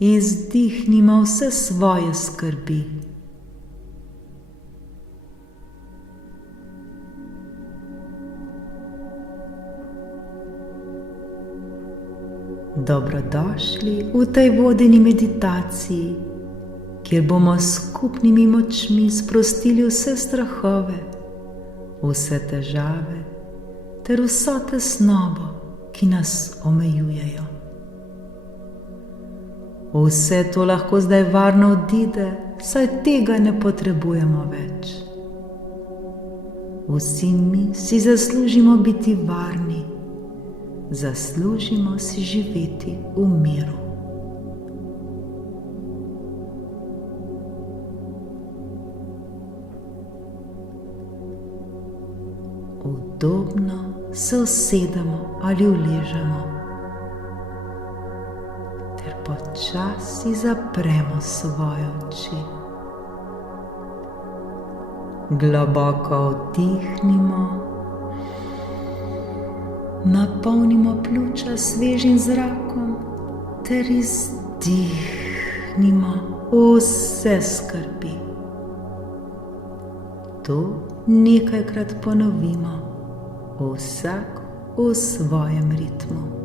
Izdihnimo vse svoje skrbi. Dobrodošli v tej vodeni meditaciji, kjer bomo s skupnimi močmi sprostili vse strahove, vse težave ter vso tesnobo, ki nas omejujejo. Vse to lahko zdaj varno odide, saj tega ne potrebujemo več. Vsi mi si zaslužimo biti varni, zaslužimo si živeti v miru. Udobno se usedemo ali uležemo ter počasi zapremo svoje oči. Globoko vdihnimo, napolnimo pljuča s svežim zrakom ter izdihnimo vse skrbi. To nekajkrat ponovimo, vsak v svojem ritmu.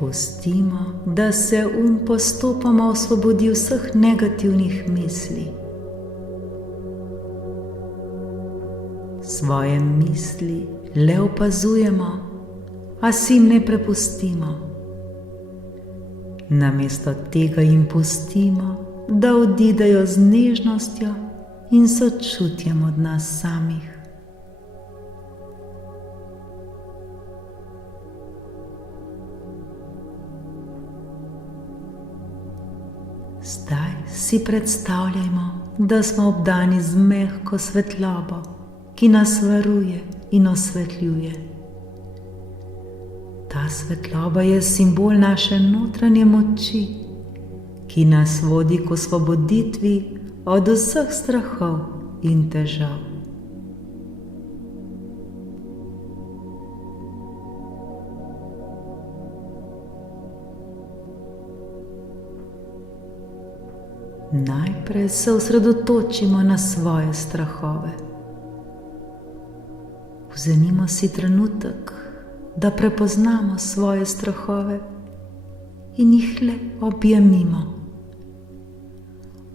Pustimo, da se postopoma osvobodi vseh negativnih misli. Svoje misli le opazujemo, a si jim ne prepustimo. Namesto tega jim pustimo, da odidejo z nežnostjo in sočutjem od nas samih. Zdaj si predstavljajmo, da smo obdani z mehko svetlobo, ki nas varuje in osvetljuje. Ta svetloba je simbol naše notranje moči, ki nas vodi k osvoboditvi od vseh strahov in težav. Najprej se osredotočimo na svoje strahove. Vzemimo si trenutek, da prepoznamo svoje strahove in jih le objemimo.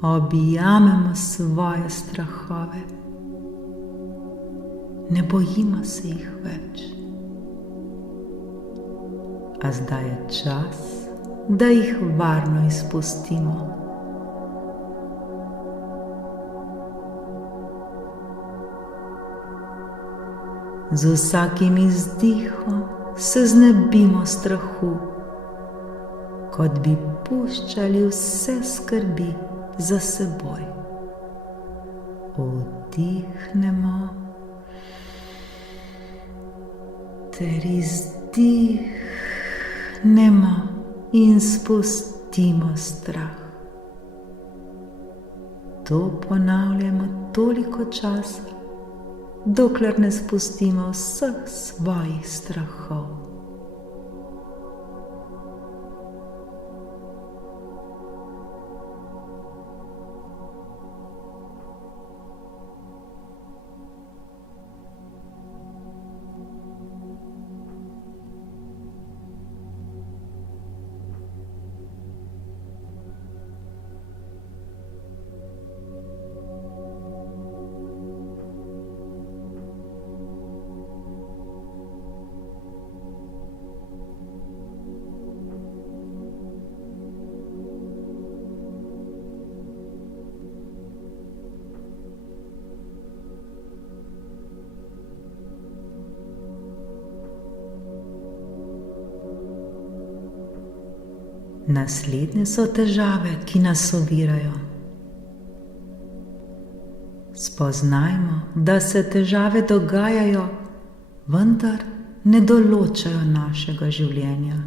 Objamemo svoje strahove. Ne bojimo se jih več. A zdaj je čas, da jih varno izpustimo. Z vsakim izdihom se znebimo strahu, kot bi puščali vse skrbi za seboj. Vdihnemo ter izdihnemo in spustimo strah. To ponavljamo toliko časa, dokler ne spustimo vseh svojih strahov. Naslednje so težave, ki nas ovirajo. Spoznajmo, da se težave dogajajo, vendar ne določajo našega življenja.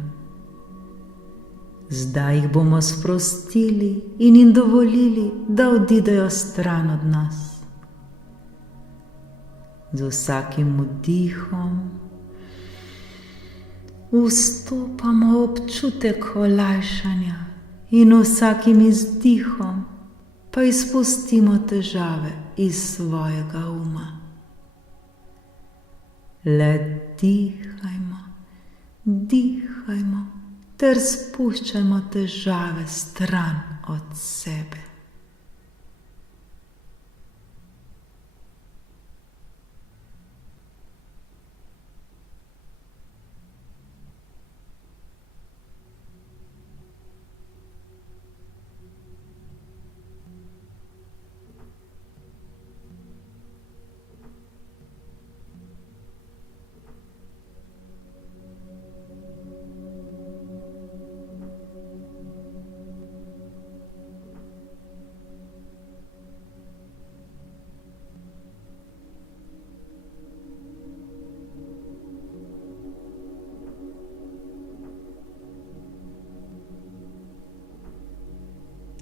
Zdaj jih bomo sprostili in jim dovolili, da odidejo stran od nas. Z vsakim vdihom vstopamo v občutek olajšanja in vsakim izdihom pa izpustimo težave iz svojega uma. Le dihajmo, dihajmo ter spuščajmo težave stran od sebe.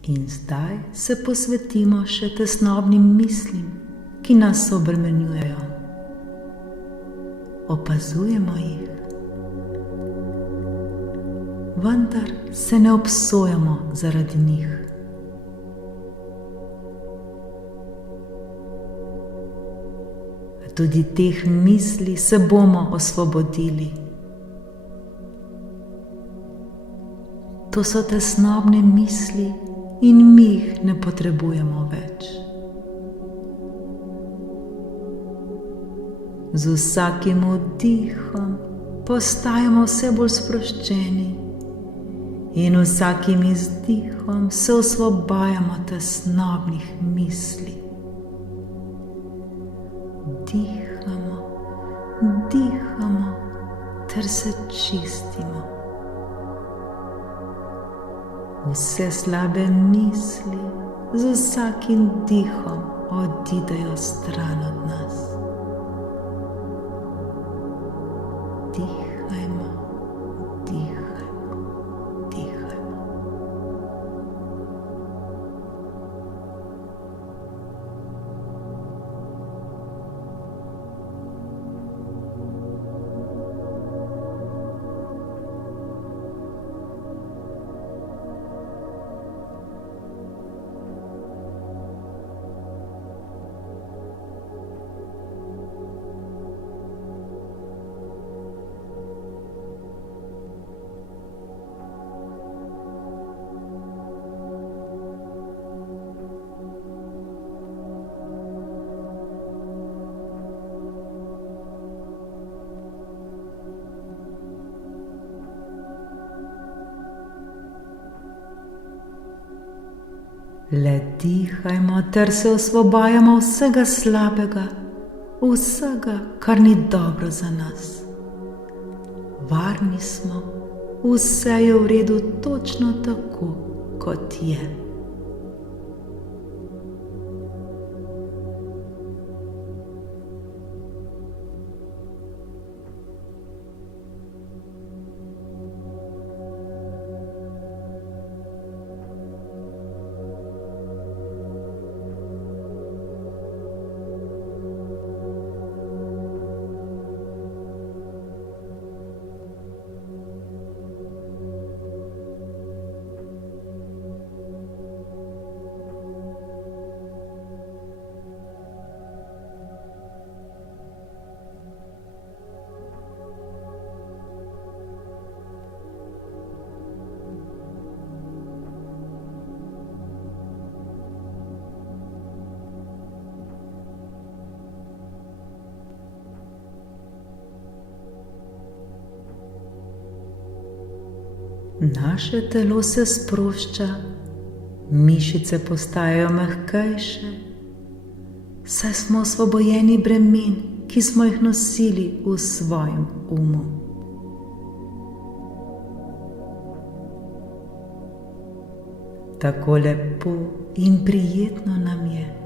In zdaj se posvetimo še tesnobnim mislim, ki nas obremenjujejo. Opazujemo jih, vendar se ne obsojamo zaradi njih. Tudi teh misli se bomo osvobodili. To so tesnobne misli in mi jih ne potrebujemo več. Z vsakim vdihom postajamo vse bolj sproščeni in vsakim izdihom se osvobajamo tesnobnih misli. Dihamo, dihamo ter se čistimo. Vse slabe misli z vsakim dihom odidejo stran od nas. Dihajmo, dihajmo, dihajmo. Le dihajmo ter se osvobajamo vsega slabega, vsega, kar ni dobro za nas. Varni smo, vse je v redu točno tako, kot je. Naše telo se sprošča, mišice postajajo mehkejše, saj smo osvobojeni bremen, ki smo jih nosili v svojem umu. Tako lepo in prijetno nam je.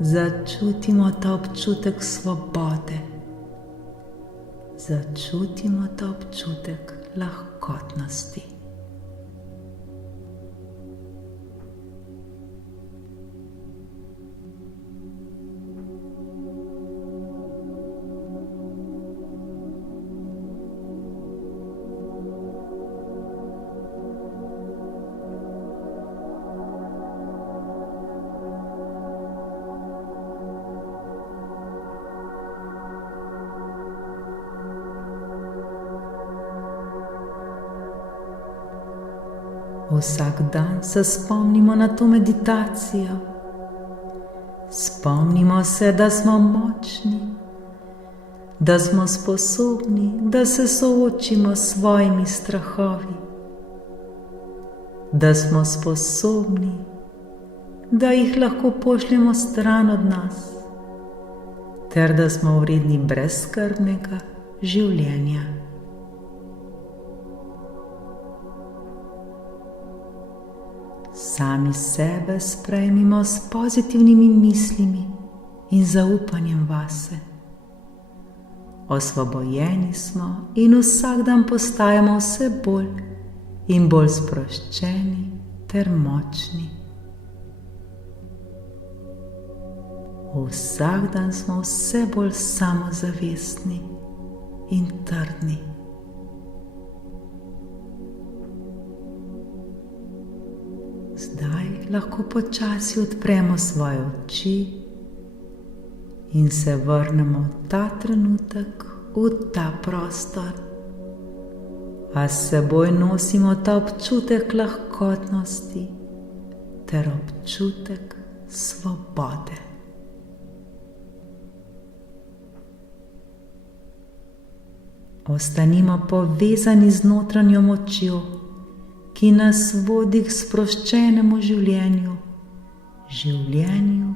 Začutimo ta občutek svobode. Začutimo ta občutek lahkotnosti. Vsak dan se spomnimo na to meditacijo. Spomnimo se, da smo močni, da smo sposobni, da se soočimo s svojimi strahovi, da smo sposobni, da jih lahko pošljemo stran od nas, ter da smo vredni brezskrbnega življenja. Sami sebe sprejmimo s pozitivnimi mislimi in zaupanjem vase. Osvobojeni smo in vsak dan postajamo vse bolj in bolj sproščeni ter močni. Vsak dan smo vse bolj samozavestni in trdni. Zdaj lahko počasi odpremo svoje oči in se vrnemo v ta trenutek, v ta prostor. A s seboj nosimo ta občutek lahkotnosti ter občutek svobode. Ostanimo povezani z notranjo močjo, ki nas vodi k sproščenemu življenju, življenju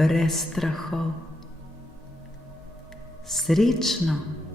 brez strahov. Srečno!